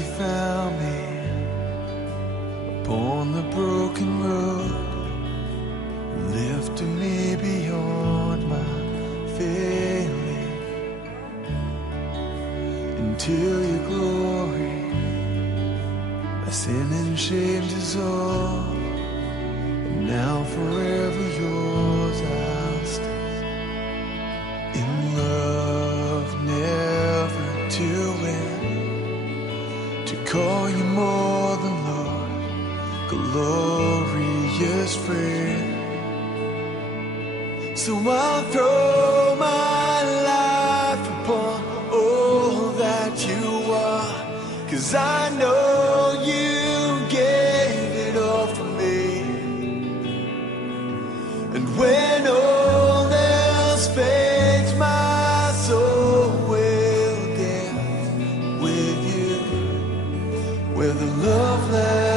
mercy found me upon the broken road, lifted me beyond my failing into your glory. My sin and shame dissolved, and now forever yours I'll stand. In love never to end, to call you more than Lord, glorious friend. So I'll throw my life upon all that you are, 'cause I know you gave it all for me. And when all else fades, my soul will dance with you, where the love lies.